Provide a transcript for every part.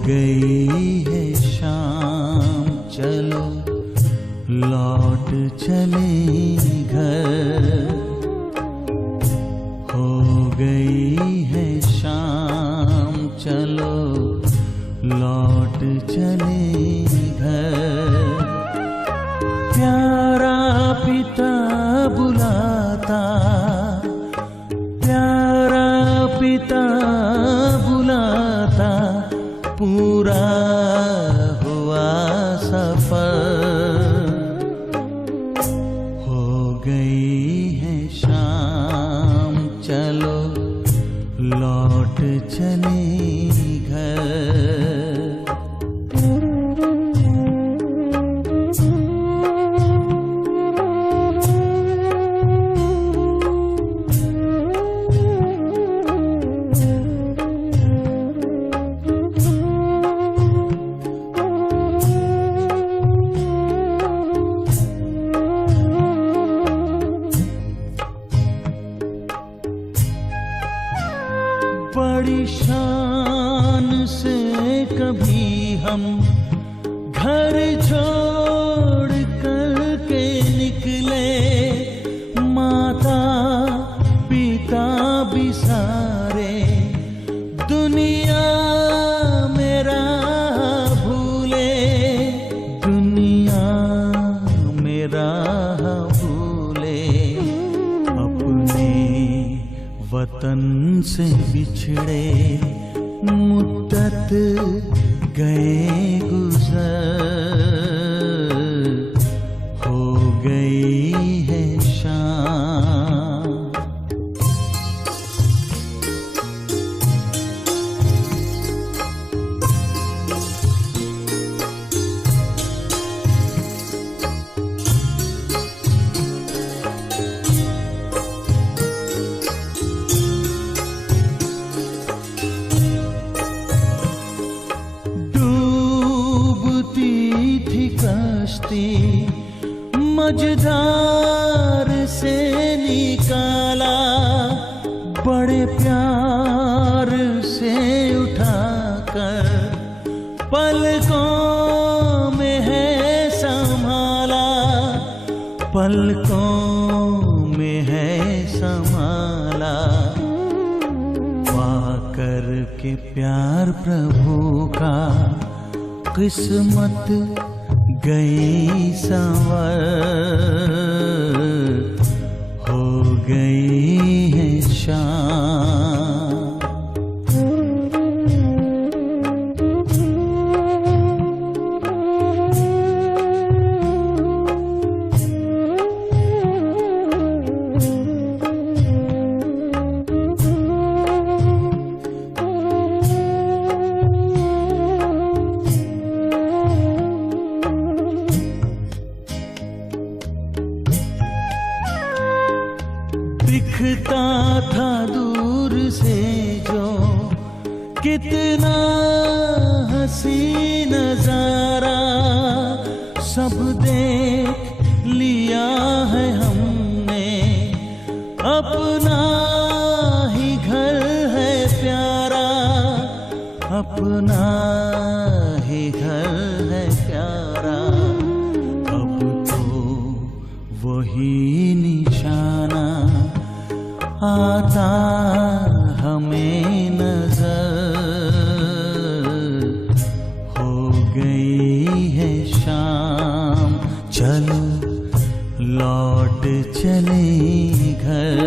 गई है शाम, चलो लौट चले घर। हो गई है शाम, चलो लौट चले घर। प्यारा पिता बुलाता, प्यारा पिता बुलाता, पूरा हुआ सफर। हो गई है शाम, चलो लौट चले घर। बड़ी शान से कभी हम घर छोड़ कर के निकले, माता पिता भी सारे दुनिया मेरा भूले, दुनिया मेरा भूले। अपने वतन से बिछड़े मुद्दत गए गुजर। हो गई है शाम, कश्ती मझधार से निकाला, बड़े प्यार से उठाकर पलकों में है संभाला, पलकों में है संभाला। पाकर के प्यार प्रभु का किस्मत गई संवर। हो गई है शाम, दिखता था दूर से जो कितना हंसी नजारा, सब देख लिया है हमने, अपना ही घर है प्यारा, अपना ही घर है आता हमें नजर, हो गई है शाम, चलो लौट चले घर।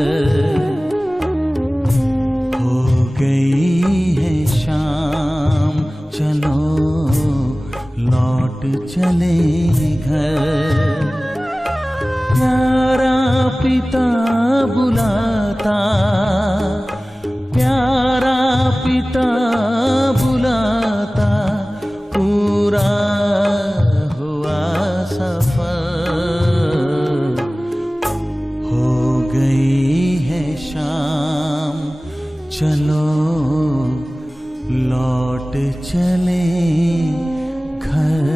हो गई है शाम, चलो लौट चले घर। प्यारा पिता बुलाता, प्यारा पिता बुलाता, पूरा हुआ सफर। हो गई है शाम, चलो लौट चले घर।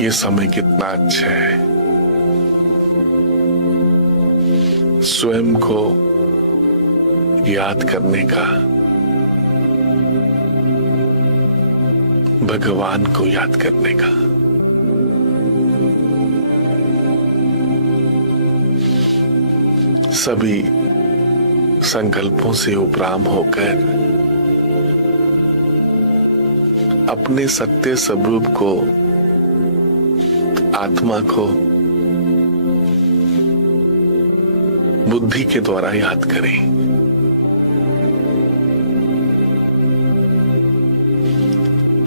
ये समय कितना अच्छा है स्वयं को याद करने का, भगवान को याद करने का। सभी संकल्पों से उपराम होकर अपने सत्य स्वरूप को, आत्मा को बुद्धि के द्वारा याद करें।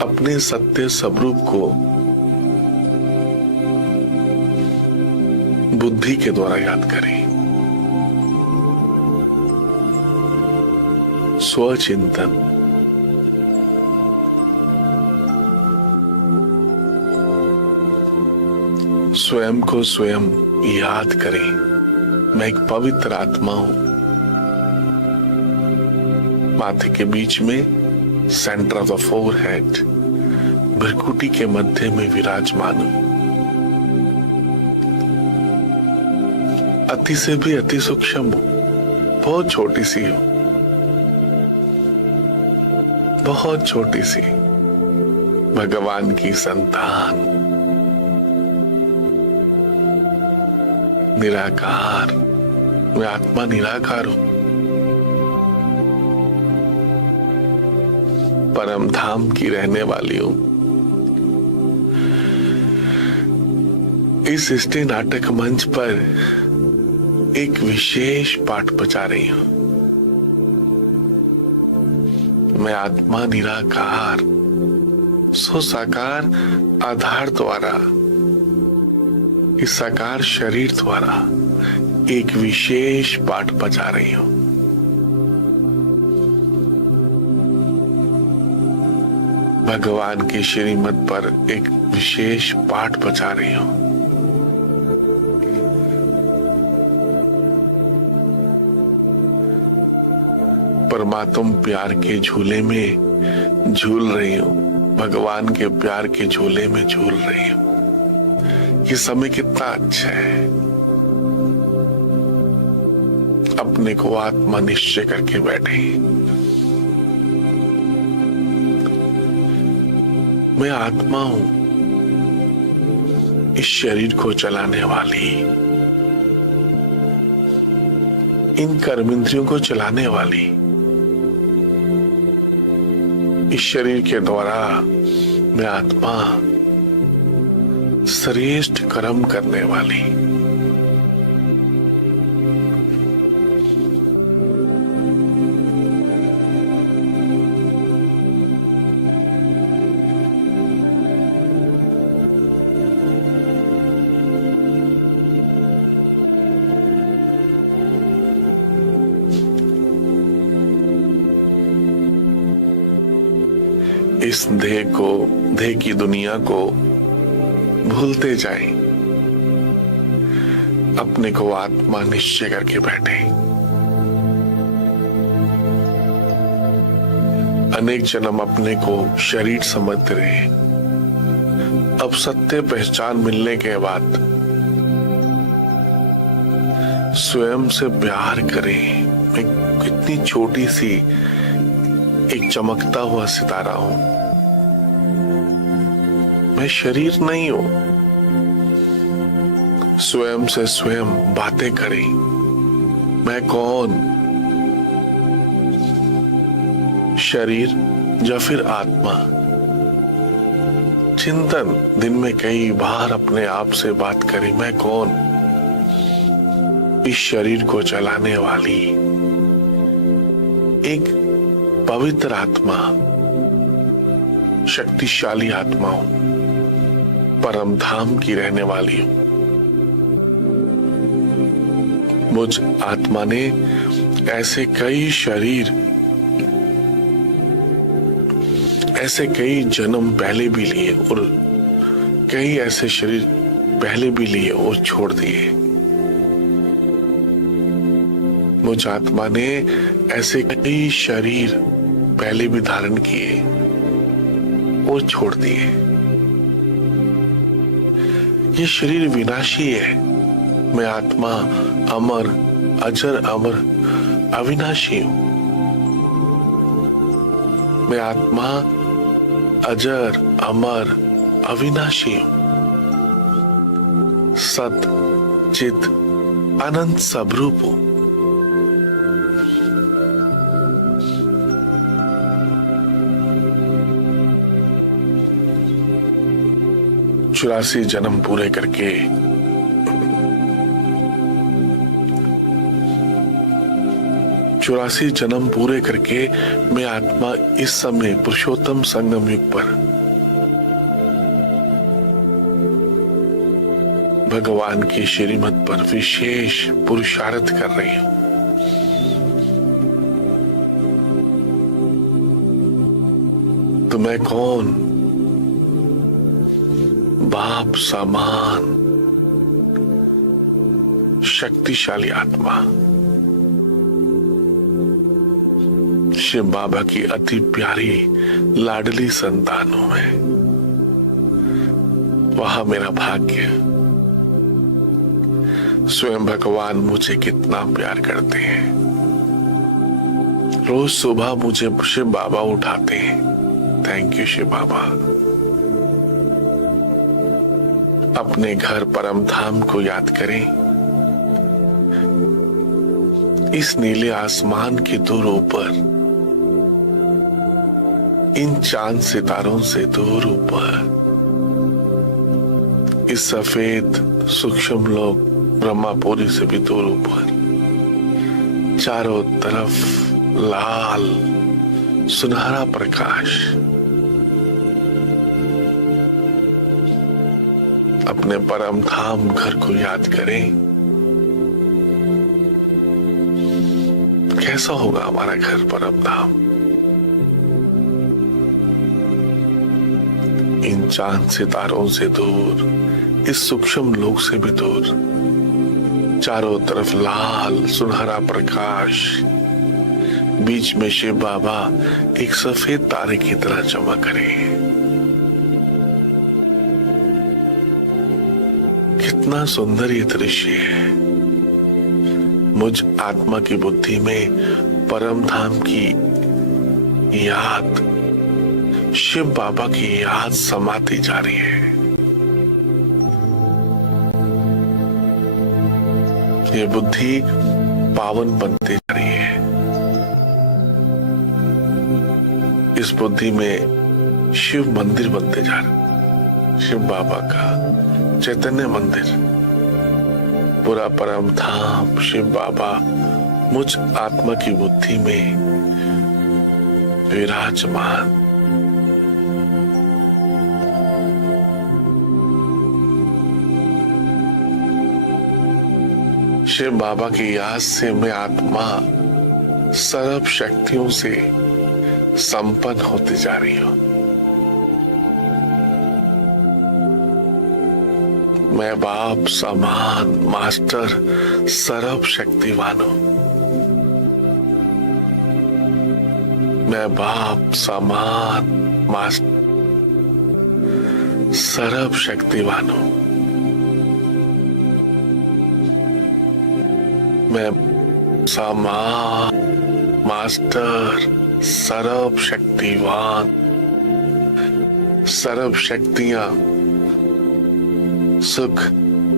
अपने सत्य स्वरूप को बुद्धि के द्वारा याद करें। स्वचिंतन, स्वयं को स्वयं याद करें। मैं एक पवित्र आत्मा हूं, माथे के बीच में सेंटर ऑफ द फोरहेड, भ्रुकुटी के मध्य में विराजमान हूं। अति से भी अति सूक्ष्म हूं, बहुत छोटी सी हूं, बहुत छोटी सी भगवान की संतान, निराकार। मैं आत्मा निराकार हूं, परम धाम की रहने वाली हूं। इस सृष्टि नाटक मंच पर एक विशेष पाठ बचा रही हूं। मैं आत्मा निराकार सो साकार आधार द्वारा, इस साकार शरीर द्वारा एक विशेष पाठ बजा रही हूं। भगवान के श्रीमत पर एक विशेष पाठ बजा रही हूं। परमात्म प्यार के झूले में झूल रही हूं, भगवान के प्यार के झूले में झूल रही हूं। ये समय कितना अच्छा है अपने को आत्मा निश्चय करके बैठे। मैं आत्मा हूं, इस शरीर को चलाने वाली, इन कर्मेंद्रियों को चलाने वाली। इस शरीर के द्वारा मैं आत्मा श्रेष्ठ कर्म करने वाली। इस देह की दुनिया को भूलते जाएं, अपने को आत्मा निश्चय करके बैठे। अनेक जन्म अपने को शरीर समझते रहे, अब सत्य पहचान मिलने के बाद स्वयं से प्यार करें। मैं कितनी छोटी सी एक चमकता हुआ सितारा हूं, मैं शरीर नहीं हूं। स्वयं से स्वयं बातें करें, मैं कौन, शरीर या फिर आत्मा। चिंतन दिन में कई बार अपने आप से बात करें, मैं कौन, इस शरीर को चलाने वाली एक पवित्र आत्मा, शक्तिशाली आत्मा हूं, परम धाम की रहने वाली हूं। मुझ आत्मा ने ऐसे कई शरीर, ऐसे कई जन्म पहले भी लिए और कई ऐसे शरीर पहले भी लिए और छोड़ दिए। मुझ आत्मा ने ऐसे कई शरीर पहले भी धारण किए और छोड़ दिए। ये शरीर विनाशी है, मैं आत्मा अमर, अजर, अमर, अविनाशी हूं। मैं आत्मा अजर, अमर, अविनाशी हूं। सत चित अनंत सबरूप हूं। चौरासी जन्म पूरे करके मैं आत्मा इस समय पुरुषोत्तम संगम युग पर भगवान की श्रीमत पर विशेष पुरुषार्थ कर रही हूं। तो मैं कौन, बाप समान शक्तिशाली आत्मा, शिव बाबा की अति प्यारी लाडली संतान हूं मैं। वहां मेरा भाग्य, स्वयं भगवान मुझे कितना प्यार करते हैं। रोज सुबह मुझे शिव बाबा उठाते हैं। थैंक यू शिव बाबा। अपने घर परम धाम को याद करें। इस नीले आसमान के दूर ऊपर, इन चांद सितारों से दूर ऊपर, इस सफेद सूक्ष्म लोक ब्रह्मापुरी से भी दूर ऊपर, चारों तरफ लाल सुनहरा प्रकाश। अपने परम धाम घर को याद करें। कैसा होगा हमारा घर परम धाम? इन चांद सितारों से दूर, इस सूक्ष्म लोक से भी दूर, चारों तरफ लाल सुनहरा प्रकाश, बीच में शिव बाबा एक सफेद तारे की तरह चमक रहे हैं। कितना सुंदर ये दृश्य है। मुझ आत्मा की बुद्धि में परम धाम की याद, शिव बाबा की याद समाती जा रही है। ये बुद्धि पावन बनती जा रही है। इस बुद्धि में शिव मंदिर बनते जा रहे, शिव बाबा का चैतन्य मंदिर, पूरा परम धाम शिव बाबा मुझ आत्मा की बुद्धि में विराजमान। शिव बाबा की याद से मैं आत्मा सर्व शक्तियों से संपन्न होती जा रही हूं। मैं बाप समान मास्टर सर्व शक्तिवान हूं। मैं बाप समान मास्टर सर्व शक्तिवान हूं। मैं समान मास्टर सर्व शक्तिवान, सर्व शक्तियां, सुख,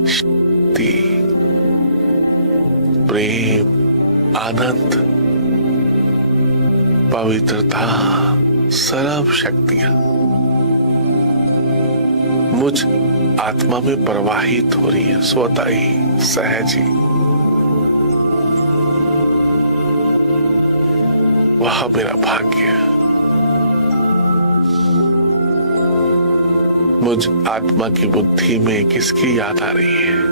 शांति, प्रेम, आनंद, पवित्रता, सर्व शक्तियां मुझ आत्मा में प्रवाहित हो रही है, स्वतः ही, सहज ही। वह मेरा भाग्य है। मुझ आत्मा की बुद्धि में किसकी याद आ रही है?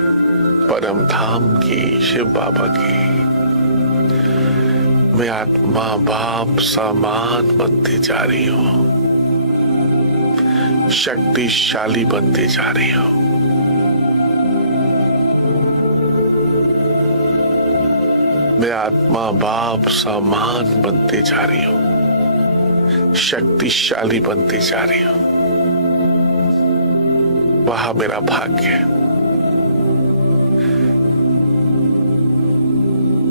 परम धाम की, शिव बाबा की। मैं आत्मा बाप समान बनती जा रही हूं, शक्तिशाली बनती जा रही हूं। मैं आत्मा बाप समान बनती जा रही हूं, शक्तिशाली बनती जा रही हूं। वह मेरा भाग्य है।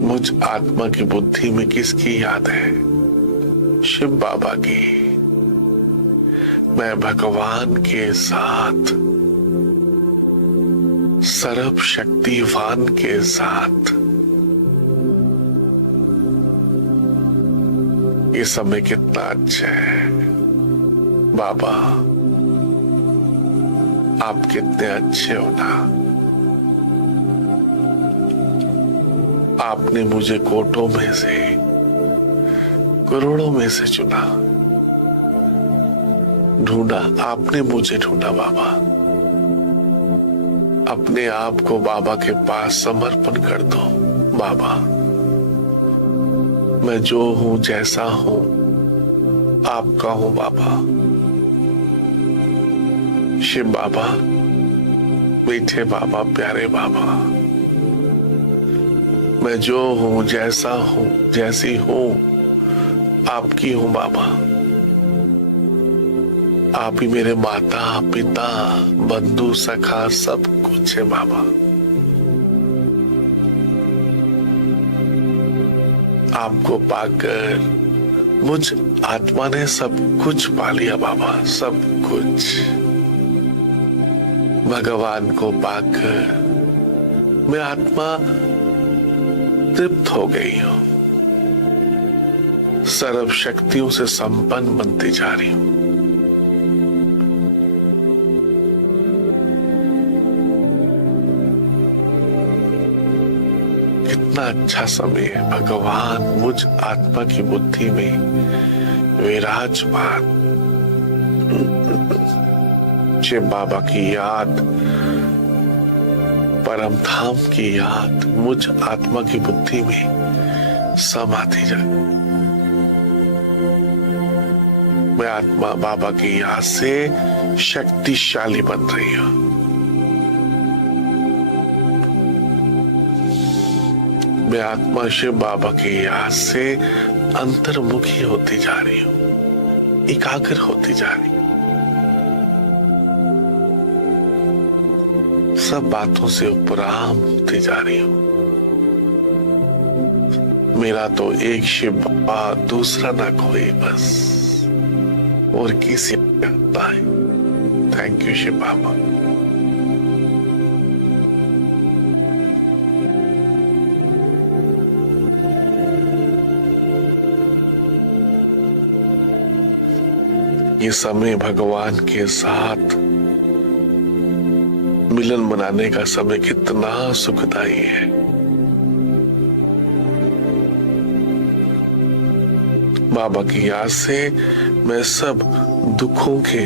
मुझ आत्मा की बुद्धि में किसकी याद है? शिव बाबा की। मैं भगवान के साथ, सर्व शक्तिवान के साथ ये समय कितना अच्छा है। बाबा आप कितने अच्छे हो ना। आपने मुझे कोटों में से, करोड़ों में से चुना, ढूंढा। आपने मुझे ढूंढा बाबा। अपने आप को बाबा के पास समर्पण कर दो। बाबा मैं जो हूं, जैसा हूं, आपका हूं बाबा। शिव बाबा, मीठे बाबा, प्यारे बाबा, मैं जो हूं, जैसा हूं, जैसी हूं, आपकी हूं बाबा। आप ही मेरे माता पिता, बंधु, सखा, सब कुछ है बाबा। आपको पाकर मुझ आत्मा ने सब कुछ पा लिया बाबा, सब कुछ। भगवान को पाकर मैं आत्मा तृप्त हो गई हूं, सर्व शक्तियों से संपन्न बनती जा रही हूं। कितना अच्छा समय है। भगवान मुझ आत्मा की बुद्धि में विराजमान। शिव बाबा की याद, परम धाम की याद मुझ आत्मा की बुद्धि में समाती जाए। मैं आत्मा बाबा की याद से शक्तिशाली बन रही हूं। मैं आत्मा शिव बाबा की याद से अंतर्मुखी होती जा रही हूं, एकाग्र होती जा रही हूं। सब बातों से उपराम होती जा रही हूं। मेरा तो एक शिव बाबा, दूसरा ना कोई, बस और किसी का है। थैंक यू शिव बाबा। ये समय भगवान के साथ मिलन मनाने का समय कितना सुखदायी है। बाबा की याद से मैं सब दुखों के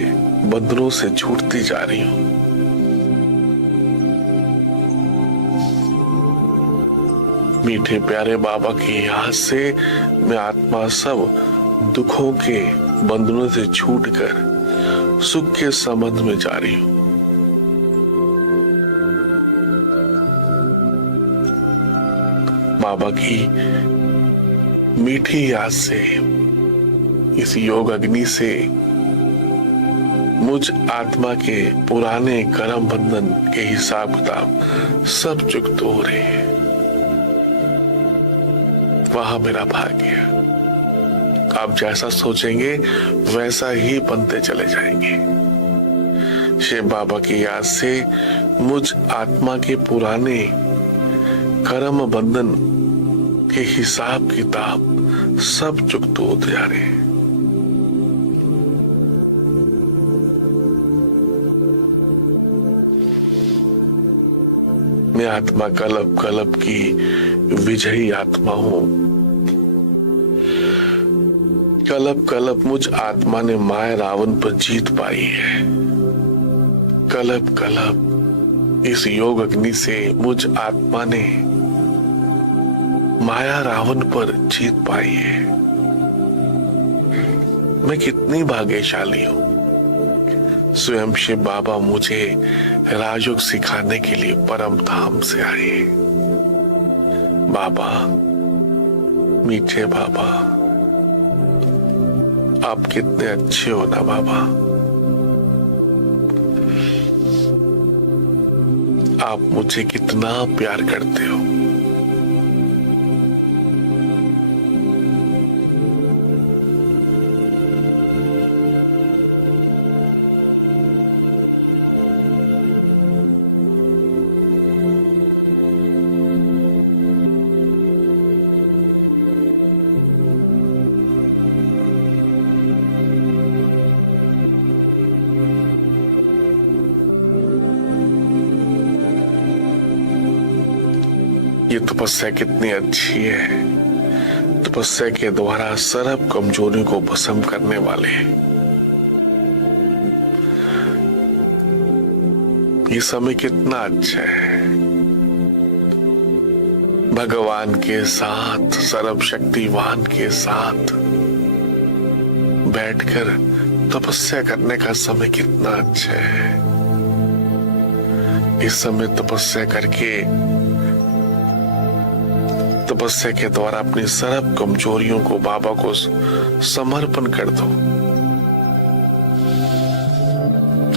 बंधनों से छूटती जा रही हूं। मीठे प्यारे बाबा की याद से मैं आत्मा सब दुखों के बंधनों से छूटकर सुख के संबंध में जा रही हूं। बाबा की मीठी याद से, इस योग अग्नि से मुझ आत्मा के पुराने कर्म बंधन के हिसाब किताब सब चुकते हो रहे हैं। वहां मेरा भाग्य, आप जैसा सोचेंगे वैसा ही बनते चले जाएंगे। शिव बाबा की याद से मुझ आत्मा के पुराने कर्म बंधन के हिसाब किताब सब चुकते होते जा रहे हैं। मैं आत्मा कल्प कल्प की विजयी आत्मा हूं। कल्प कल्प मुझ आत्मा ने माया रावण पर जीत पाई है। कल्प कल्प इस योग अग्नि से मुझ आत्मा ने माया रावण पर जीत पाई है। मैं कितनी भाग्यशाली हूं। स्वयं शिव बाबा मुझे राजयोग सिखाने के लिए परम धाम से आए। बाबा, मीठे बाबा, आप कितने अच्छे हो ना बाबा। आप मुझे कितना प्यार करते हो। ये तपस्या कितनी अच्छी है। तपस्या के द्वारा सर्व कमजोरियों को भस्म करने वाले हैं। ये समय कितना अच्छा है। भगवान के साथ, सर्वशक्तिवान के साथ बैठकर तपस्या करने का समय कितना अच्छा है। इस समय तपस्या करके, तपस्या के द्वारा अपनी सर्व कमजोरियों को बाबा को समर्पण कर दो।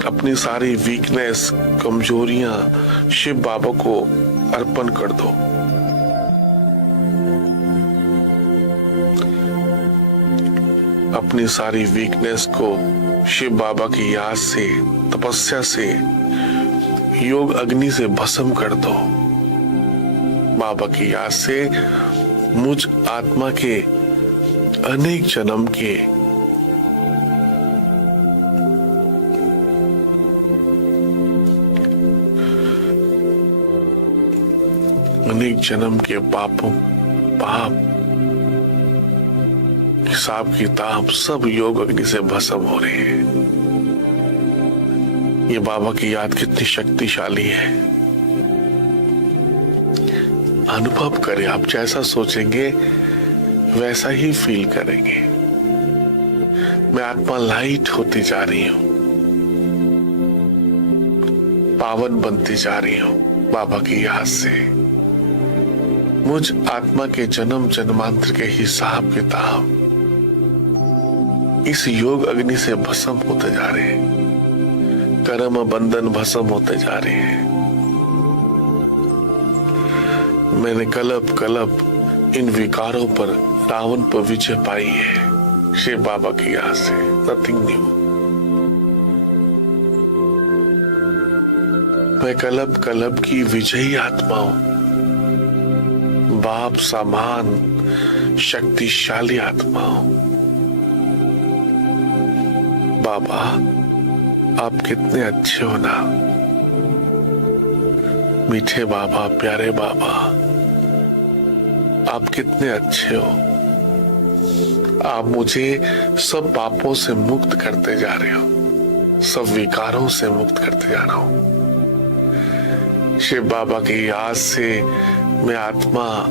अपनी सारी वीकनेस, कमजोरियां शिव बाबा को अर्पण कर दो। अपनी सारी वीकनेस को शिव बाबा की याद से, तपस्या से, योग अग्नि से भस्म कर दो। बाबा की याद से मुझ आत्मा के अनेक जन्म के पाप हिसाब किताब सब योग अग्नि से भस्म हो रहे हैं। ये बाबा की याद कितनी शक्तिशाली है। अनुभव करें, आप जैसा सोचेंगे वैसा ही फील करेंगे। मैं आत्मा लाइट होती जा रही हूं, पावन बनती जा रही हूं बाबा की याद से। मुझ आत्मा के जन्म जन्मांतर के हिसाब किताब इस योग अग्नि से भस्म होते जा रहे हैं। कर्म बंधन भस्म होते जा रहे हैं। मैंने कल्प कल्प इन विकारों पर, रावण पर विजय पाई है शिव बाबा की याद से। Nothing new. मैं कल्प कल्प की विजयी आत्मा हूं। बाप समान शक्तिशाली आत्मा हूं। बाबा, आप कितने अच्छे हो ना। मीठे बाबा, प्यारे बाबा, आप कितने अच्छे हो। आप मुझे सब पापों से मुक्त करते जा रहे हो, सब विकारों से मुक्त करते जा रहा हूं। शिव बाबा की याद से मैं आत्मा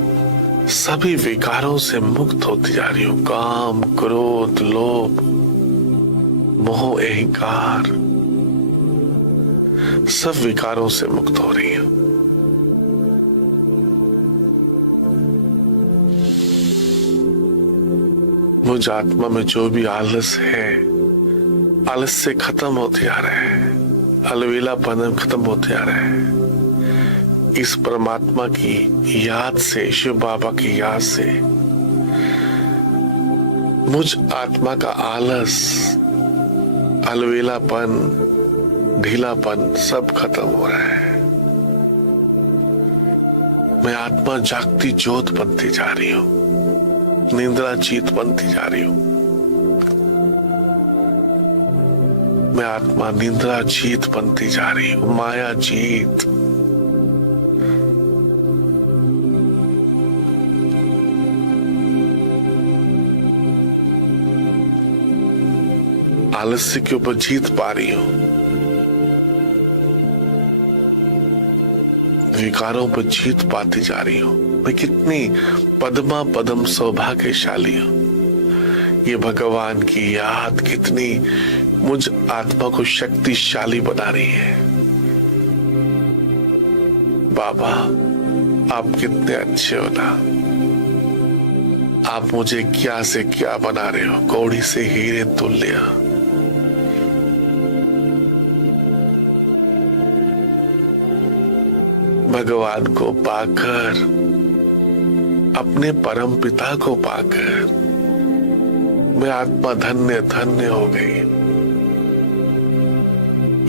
सभी विकारों से मुक्त होती जा रही हूं। काम, क्रोध, लोभ, मोह, अहंकार, सब विकारों से मुक्त हो रही हूं। मुझ आत्मा में जो भी आलस है, आलस से खत्म होते आ रहा है, अलवेलापन खत्म होते आ रहा है। इस परमात्मा की याद से, शिव बाबा की याद से मुझ आत्मा का आलस, अलवेलापन, ढीलापन सब खत्म हो रहा है। मैं आत्मा जागती ज्योत बनती जा रही हूं, निंद्रा जीत बनती जा रही हूं। मैं आत्मा निंद्रा जीत बनती जा रही हूं, माया जीत। आलस्य के ऊपर जीत पा रही हूं, विकारों पर जीत पाती जा रही हूं। मैं कितनी पद्मा पदम सौभाग्यशाली हूं। ये भगवान की याद कितनी मुझ आत्मा को शक्तिशाली बना रही है। बाबा आप कितने अच्छे हो ना। आप मुझे क्या से क्या बना रहे हो, कौड़ी से हीरे तुल्य। भगवान को पाकर, अपने परम पिता को पाकर मैं आत्मा धन्य धन्य हो गई।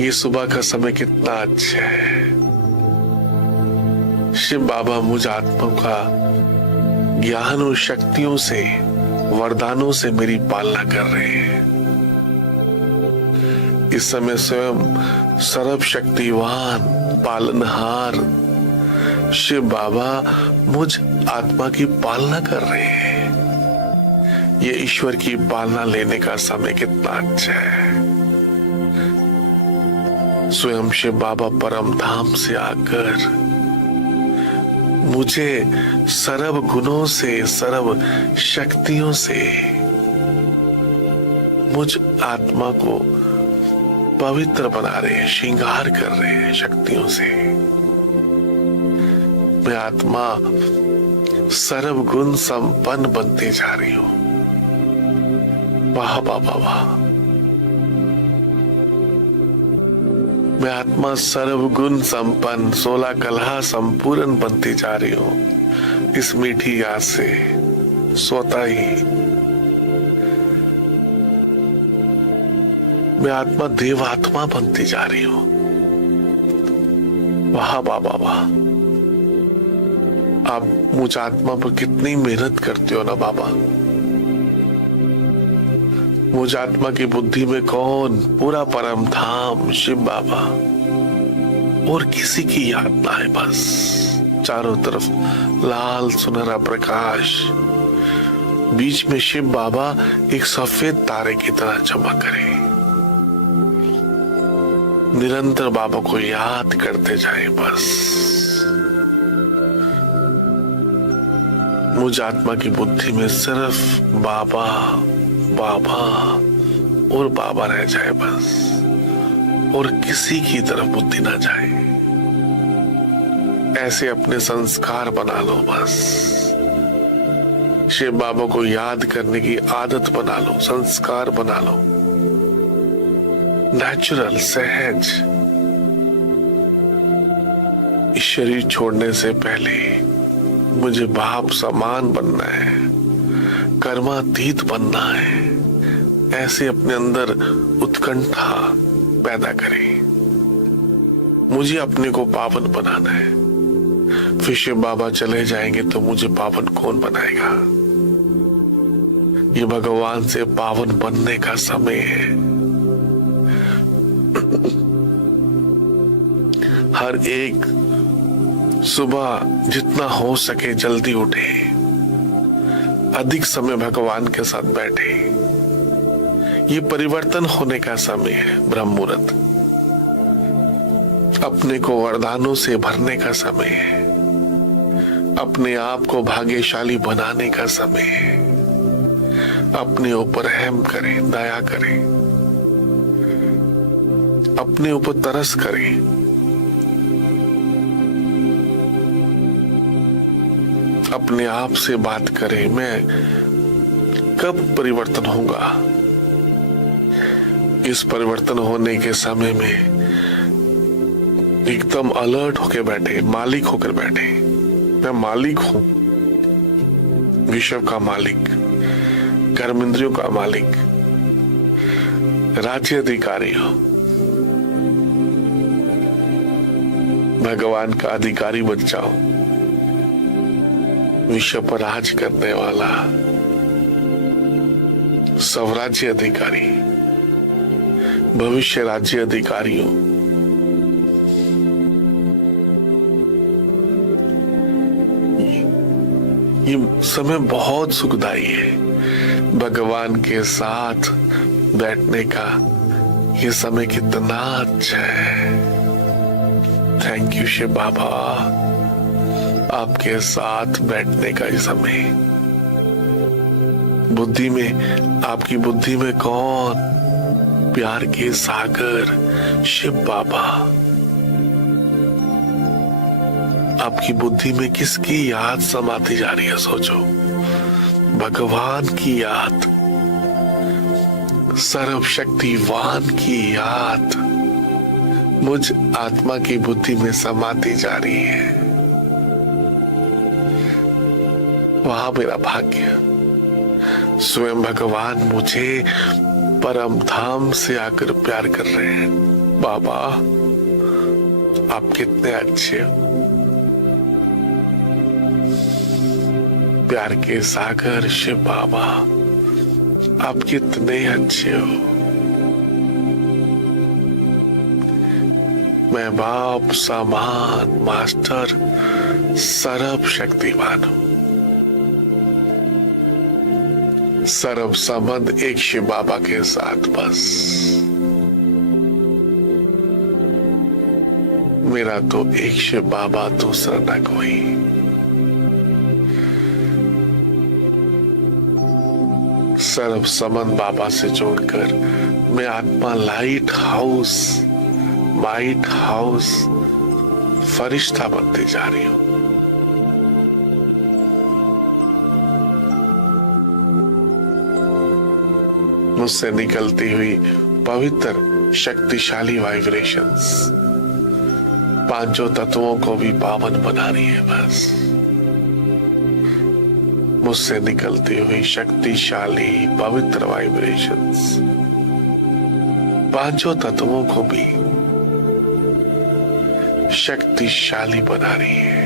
ये सुबह का समय कितना अच्छा है। शिव बाबा मुझ आत्मा का ज्ञान और शक्तियों से, वरदानों से मेरी पालना कर रहे हैं। इस समय स्वयं सर्वशक्तिवान पालनहार शिव बाबा मुझ आत्मा की पालना कर रहे हैं। ये ईश्वर की पालना लेने का समय कितना अच्छा है। स्वयं शिव बाबा परम धाम से आकर मुझे सर्व गुणों से, सर्व शक्तियों से मुझ आत्मा को पवित्र बना रहे हैं, श्रृंगार कर रहे हैं शक्तियों से। मैं आत्मा सर्व गुण संपन्न बनती जा रही हूं। वाह बाबा वाह। मैं आत्मा सर्व गुण संपन्न, 16 कला संपूर्ण बनती जा रही हूं इस मीठी याद से स्वतः ही। मैं आत्मा देवात्मा बनती जा रही हूं। वाह बाबा वाह। आप मुझ आत्मा पर कितनी मेहनत करते हो ना बाबा। मुझ आत्मा की बुद्धि में कौन, पूरा परम धाम शिव बाबा, और किसी की याद ना है। बस चारों तरफ लाल सुनहरा प्रकाश, बीच में शिव बाबा एक सफेद तारे की तरह चमक रहे। निरंतर बाबा को याद करते जाए। बस मुझ आत्मा की बुद्धि में सिर्फ बाबा बाबा और बाबा रह जाए बस, और किसी की तरफ बुद्धि ना जाए। ऐसे अपने संस्कार बना लो बस। शिव बाबा को याद करने की आदत बना लो, संस्कार बना लो। नेचुरल, सहज। इस शरीर छोड़ने से पहले मुझे बाप समान बनना है, कर्मातीत बनना है। ऐसे अपने अंदर उत्कंठा पैदा करें। मुझे अपने को पावन बनाना है। फिर शिव बाबा चले जाएंगे तो मुझे पावन कौन बनाएगा। ये भगवान से पावन बनने का समय है। हर एक सुबह जितना हो सके जल्दी उठे, अधिक समय भगवान के साथ बैठे। ये परिवर्तन होने का समय है, ब्रह्म मुहूर्त। अपने को वरदानों से भरने का समय है, अपने आप को भाग्यशाली बनाने का समय है। अपने ऊपर रहम करें, दया करें, अपने ऊपर तरस करें। अपने आप से बात करें, मैं कब परिवर्तन होगा। इस परिवर्तन होने के समय में एकदम अलर्ट होकर बैठे, मालिक होकर बैठे। मैं मालिक हूं, विश्व का मालिक, कर्मेंद्रियों का मालिक, राज्य अधिकारी हो, भगवान का अधिकारी बन जाओ। विश्व पर राज करने वाला स्वराज्य अधिकारी, भविष्य राज्य अधिकारियों। ये समय बहुत सुखदायी है। भगवान के साथ बैठने का ये समय कितना अच्छा है। थैंक यू शिव बाबा, आपके साथ बैठने का ये समय। बुद्धि में, आपकी बुद्धि में कौन? प्यार के सागर शिव बाबा। आपकी बुद्धि में किसकी याद समाती जा रही है? सोचो, भगवान की याद, सर्वशक्तिवान की याद मुझ आत्मा की बुद्धि में समाती जा रही है। वहां मेरा भाग्य, स्वयं भगवान मुझे परम धाम से आकर प्यार कर रहे हैं। बाबा आप कितने अच्छे हो, प्यार के सागर शिव बाबा, आप कितने अच्छे हो। मैं बाप समान मास्टर सर्व शक्तिमान हूं। सर्व संबंध एक शिव बाबा के साथ बस। मेरा तो एक शिव बाबा, दूसरा न कोई। सर्व संबंध बाबा से जोड़कर मैं आत्मा लाइट हाउस, माइट हाउस फरिश्ता बनती जा रही हूं। मुझसे निकलती हुई पवित्र शक्तिशाली वाइब्रेशंस पांचों तत्वों को भी पावन बना रही है। बस मुझसे निकलती हुई शक्तिशाली पवित्र वाइब्रेशंस पांचों तत्वों को भी शक्तिशाली बना रही है।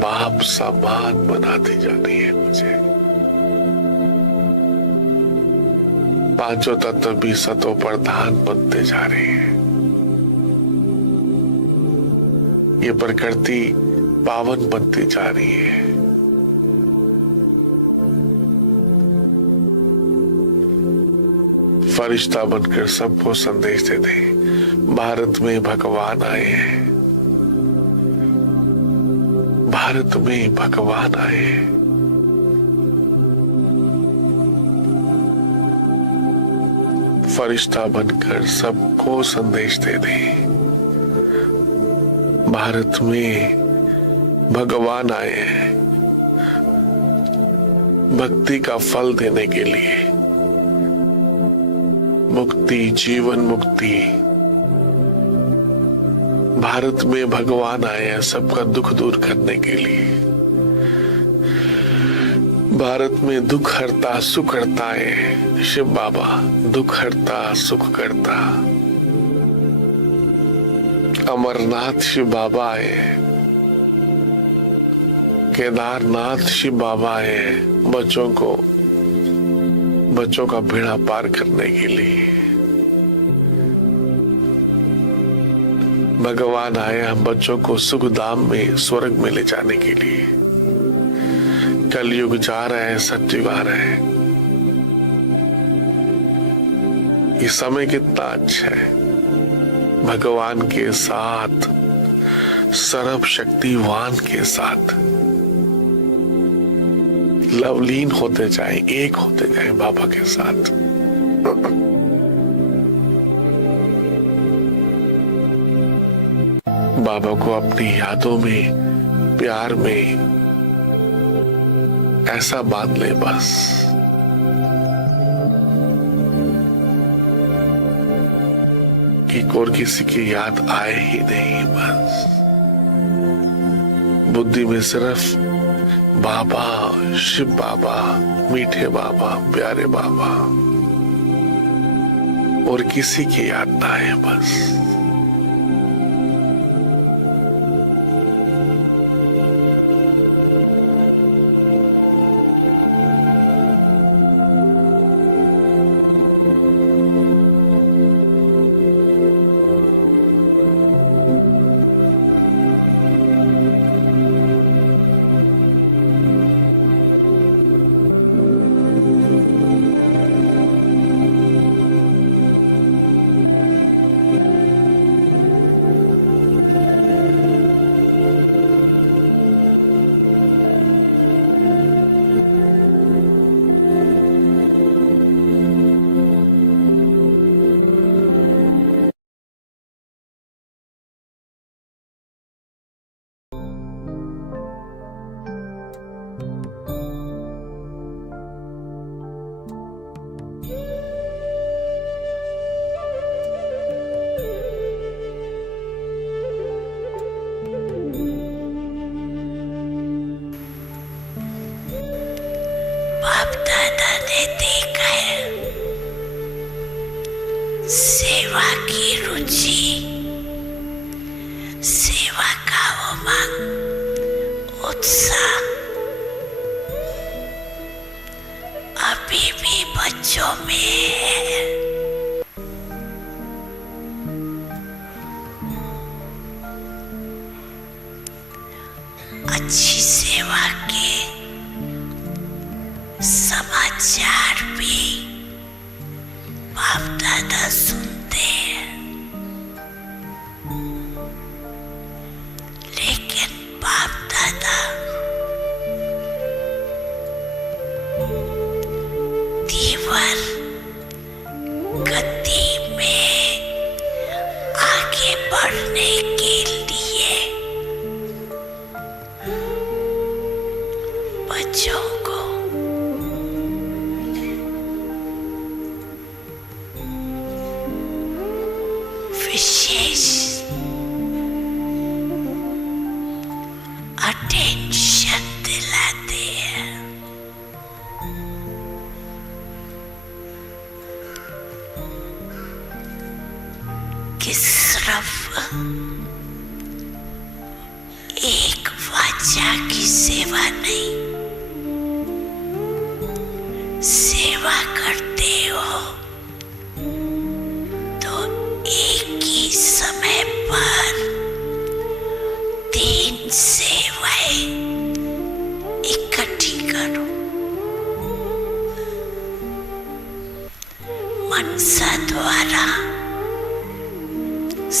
बाप समान बनाती जा रही है मुझे। पांचों तत्व भी सतो प्रधान बनते जा रहे हैं। ये प्रकृति पावन बनती जा रही है। फरिश्ता बनकर सबको संदेश दे दे, भारत में भगवान आए हैं, भारत में भगवान आए हैं। फरिश्ता बनकर सबको संदेश दे दे, भारत में भगवान आए हैं भक्ति का फल देने के लिए। मुक्ति, जीवन मुक्ति, भारत में भगवान आए हैं सबका दुख दूर करने के लिए। भारत में दुख हरता सुख हरता है शिव बाबा, दुख हरता सुख करता। अमरनाथ शिव बाबा आए, केदारनाथ शिव बाबा आए बच्चों का बेड़ा पार करने के लिए। भगवान आए हम बच्चों को सुख धाम में, स्वर्ग में ले जाने के लिए। कलयुग जा रहा है, सतयुग आ रहा है। ये समय कितना अच्छा है। भगवान के साथ, सर्व शक्तिवान के साथ लवलीन होते जाए, एक होते जाए बाबा के साथ। बाबा को अपनी यादों में, प्यार में ऐसा बांध ले बस। कि और किसी की याद आए ही नहीं बस। बुद्धि में सिर्फ बाबा, शिव बाबा, मीठे बाबा, प्यारे बाबा, और किसी की याद ना आए बस। बाप दादा ने देखा है सेवा की रुचि, सेवा का उमंग, उत्साह अभी भी बच्चों में है। अच्छी सेवा के समाचार भी बाप दादा सुनते हैं, लेकिन बाप दादा तीव्र गति में आगे बढ़ने के लिए बच्चों को विशेष अटेंशन दिलाते हैं। कि सिर्फ एक वाचा की सेवा नहीं, सेवा करते हो तो एक ही समय पर 3 सेवाएं इकट्ठी करो। मनसा द्वारा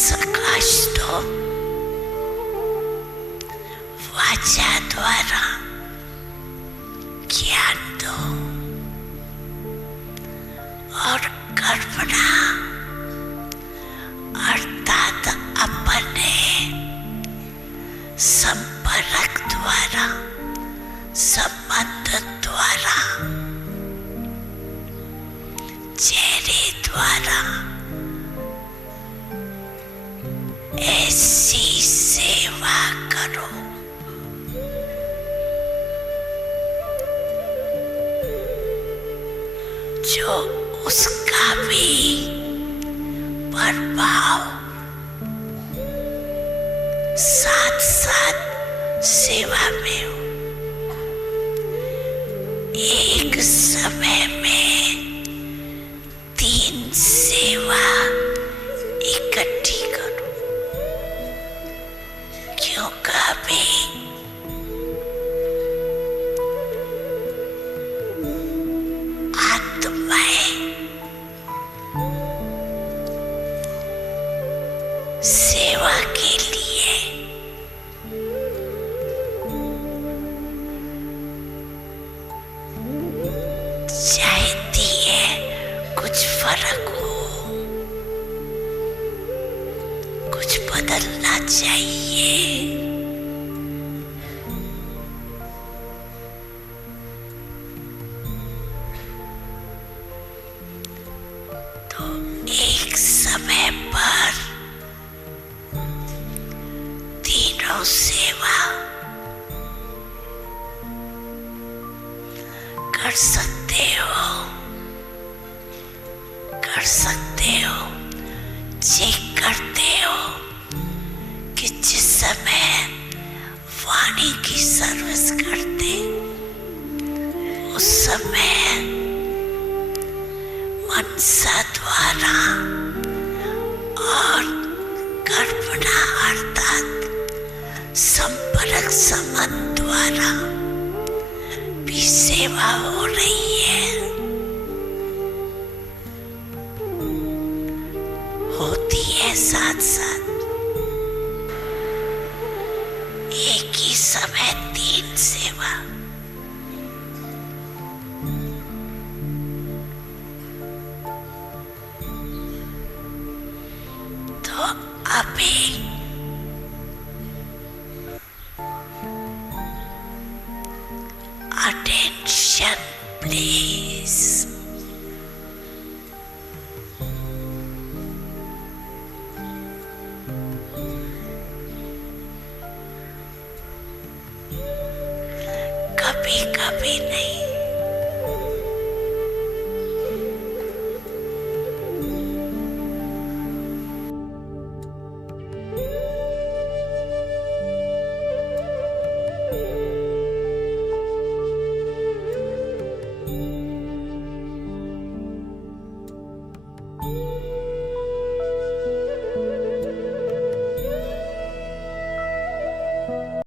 सकाश दो, वाचा द्वारा ज्ञान दो, और कर्मणा अर्थात अपने संपर्क द्वारा, संबंध द्वारा, चेहरे द्वारा ऐसी सेवा करो जो उसका भी प्रभाव साथ साथ सेवा में हो। एक समय में 3 सेवा इकट्ठी करो, क्यों कभी आत्माएं सेवा के लिए कर सकते हो, कर सकते हो। चेक करते हो कि जिस समय वाणी की सर्विस करते उस समय मनसा द्वारा और कल्पना अर्थात संपर्क संबंध द्वारा भी सेवा हो रही है, होती है साथ साथ। एक ही समय 3 सेवा। तो अभी attention please। कभी कभी नहीं,